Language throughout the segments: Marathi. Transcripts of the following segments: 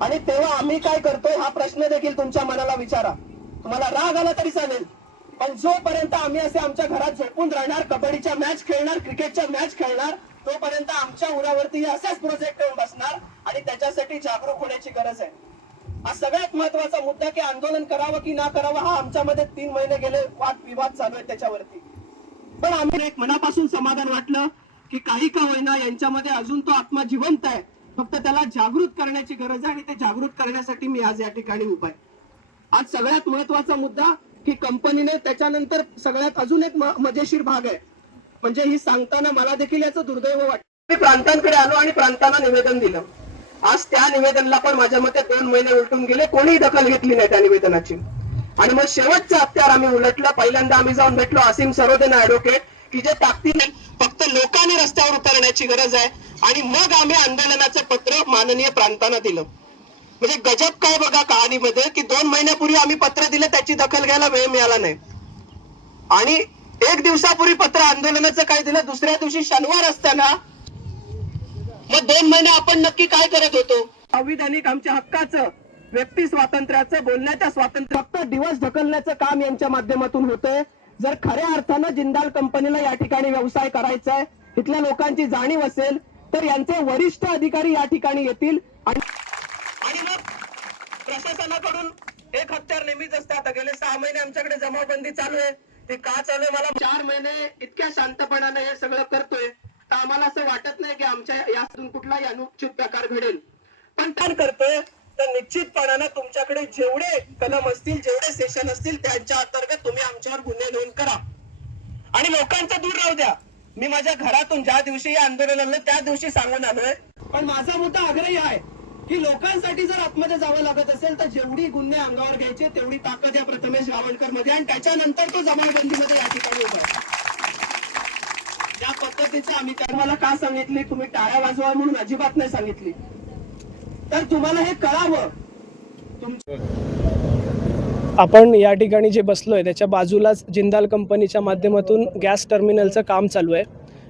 आणि तेव्हा आम्ही काय करतोय हा प्रश्न देखील तुमच्या मनाला विचारा. तुम्हाला राग आला तरी चालेल. पण जोपर्यंत आम्ही असे आमच्या घरात झोपून राहणार कबड्डीच्या मॅच खेळणार क्रिकेटच्या मॅच खेळणार तोपर्यंत आमच्या उरावरती असाच प्रोजेक्ट येऊन बसणार आणि त्याच्यासाठी जागरूक होण्याची गरज आहे. हा सगळ्यात महत्त्वाचा मुद्दा की आंदोलन करावं की ना करावं हा आमच्यामध्ये तीन महिने गेले वाद विवाद चालू आहे त्याच्यावरती. पण आम्ही एक मनापासून समाधान वाटलं की काही का होईना यांच्यामध्ये अजून तो आत्मा जिवंत आहे. फक्त त्याला जागृत करण्याची गरज आहे आणि ते जागृत करण्यासाठी मी आज या ठिकाणी उभा आहे. आज सगळ्यात महत्त्वाचा मुद्दा की कंपनीने त्याच्यानंतर सगळ्यात अजून एक मजेशीर भाग आहे. म्हणजे ही सांगताना मला देखील याचं दुर्दैव वाटतं. मी प्रांतांकडे आलो आणि प्रांतांना निवेदन दिलं. आज त्या निवेदनला पण माझ्या मते दोन महिने उलटून गेले. कोणीही दखल घेतली नाही त्या निवेदनाची. आणि मग शेवटचा हत्यार आम्ही उलटला. पहिल्यांदा आम्ही जाऊन भेटलो असीम सरोदेना ऍडव्होकेट की जे ताकदीने फक्त लोकांनी रस्त्यावर करण्याची गरज आहे. आणि मग आम्ही आंदोलनाचं पत्र माननीय प्रांतांना दिलं. म्हणजे गजब काय बघा कहाणीमध्ये की दोन महिन्यापूर्वी आम्ही पत्र दिलं त्याची दखल घ्यायला वेळ मिळाला नाही. आणि एक दिवसापूर्वी पत्र आंदोलनाचं काय दिलं दुसऱ्या दिवशी शनिवार असताना मग दोन महिने आपण नक्की काय करत होतो? संविधानिक आमच्या हक्काचं व्यक्ती स्वातंत्र्याचं बोलण्याच्या स्वातंत्र्य फक्त दिवस ढकलण्याचं काम यांच्या माध्यमातून होतंय. जर खऱ्या अर्थानं जिंदाल कंपनीला या ठिकाणी व्यवसाय करायचा आहे इथल्या लोकांची जाणीव असेल तर यांचे वरिष्ठ अधिकारी या ठिकाणी येतील. आणि आणि मग प्रशासनाकडून एक हत्यार नेहमीच असते. आता गेले सहा महिने आमच्याकडे जमावबंदी चालू आहे. ते का चालू आहे मला चार महिने इतक्या शांतपणाने हे सगळं करतोय तर आम्हाला असं वाटत नाही की आमच्या यातून कुठलाही अनुचित प्रकार घडेल. पण काय करतोय? तर निश्चितपणानं तुमच्याकडे जेवढे कलम असतील जेवढे सेशन असतील त्यांच्या अंतर्गत तुम्ही आमच्यावर गुन्हे नोंद करा. आणि लोकांचा दूर राहू द्या. मी माझ्या घरातून ज्या दिवशी या आंदोलनाला त्या दिवशी सांगून आलोय. पण माझा मुद्दा आग्रही आहे की लोकांसाठी जर आतमध्ये जावं लागत असेल तर जेवढी गुन्हे अंगावर घ्यायचे तेवढी ताकद या प्रथमेश गावणकरमध्ये आणि त्याच्यानंतर तो जमावबंदीमध्ये या ठिकाणी उभा ज्या या पद्धतीचं आम्ही मला का सांगितली? तुम्ही टाळ्या वाजवा म्हणून अजिबात नाही सांगितली. तर तुम्हाला हे कळावं. तुमचं आपण या ठिकाणी जे बसलोय त्याच्या बाजूलाच जिंदाल कंपनीच्या माध्यमातून गॅस टर्मिनलचं काम चालू आहे.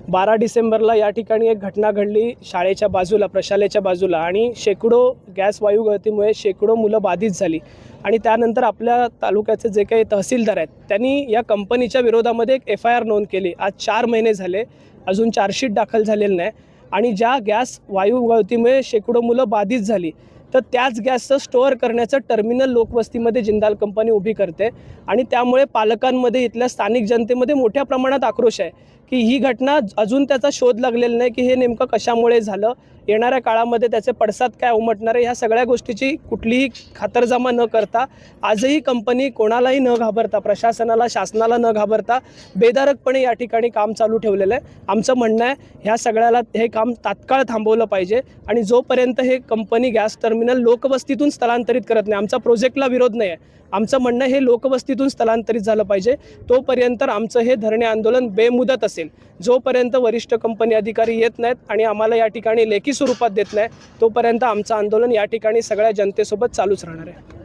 बारा डिसेंबरला या ठिकाणी एक घटना घडली शाळेच्या बाजूला प्रशालेच्या बाजूला आणि शेकडो गॅस वायू गळतीमुळे शेकडो मुलं बाधित झाली. आणि त्यानंतर आपल्या तालुक्याचे जे काही तहसीलदार आहेत त्यांनी या कंपनीच्या विरोधामध्ये एक एफ आय आर नोंद केली. आज चार महिने झाले अजून चार्जशीट दाखल झालेलं नाही. आणि ज्या गॅस वायू गळतीमुळे शेकडो मुलं बाधित झाली तर त्याच गॅसचं स्टोअर करण्याचं टर्मिनल लोकवस्तीमध्ये जिंदाल कंपनी उभी करते. आणि त्यामुळे पालकांमध्ये इथल्या स्थानिक जनतेमध्ये मोठ्या प्रमाणात आक्रोश आहे. की ही घटना अजून त्याचा शोध लागलेला नाही की हे नेमकं कशामुळे झालं येणाऱ्या काळामध्ये त्याचे पडसाद काय उमटणार आहे ह्या सगळ्या गोष्टीची कुठलीही खातरजमा न करता आजही कंपनी कोणालाही न घाबरता प्रशासनाला शासनाला न घाबरता बेदारकपणे या ठिकाणी काम चालू ठेवलेलं आहे. आमचं म्हणणं आहे ह्या सगळ्याला हे काम तात्काळ थांबवलं पाहिजे आणि जोपर्यंत हे कंपनी गॅस टर्मिनल लोकवस्तीतून स्थलांतरित करत नाही आमचा प्रोजेक्टला विरोध नाही आहे. आमचं म्हणणं हे लोकवस्तीतून स्थलांतरित झालं पाहिजे तोपर्यंत आमचं हे धरणे आंदोलन बेमुदत असेल. जोपर्यंत वरिष्ठ कंपनी अधिकारी येत नाहीत आणि आम्हाला या ठिकाणी लेखी स्वरूपात देत नाही तोपर्यंत आमचं आंदोलन या ठिकाणी सगळ्या जनतेसोबत चालूच राहणार आहे.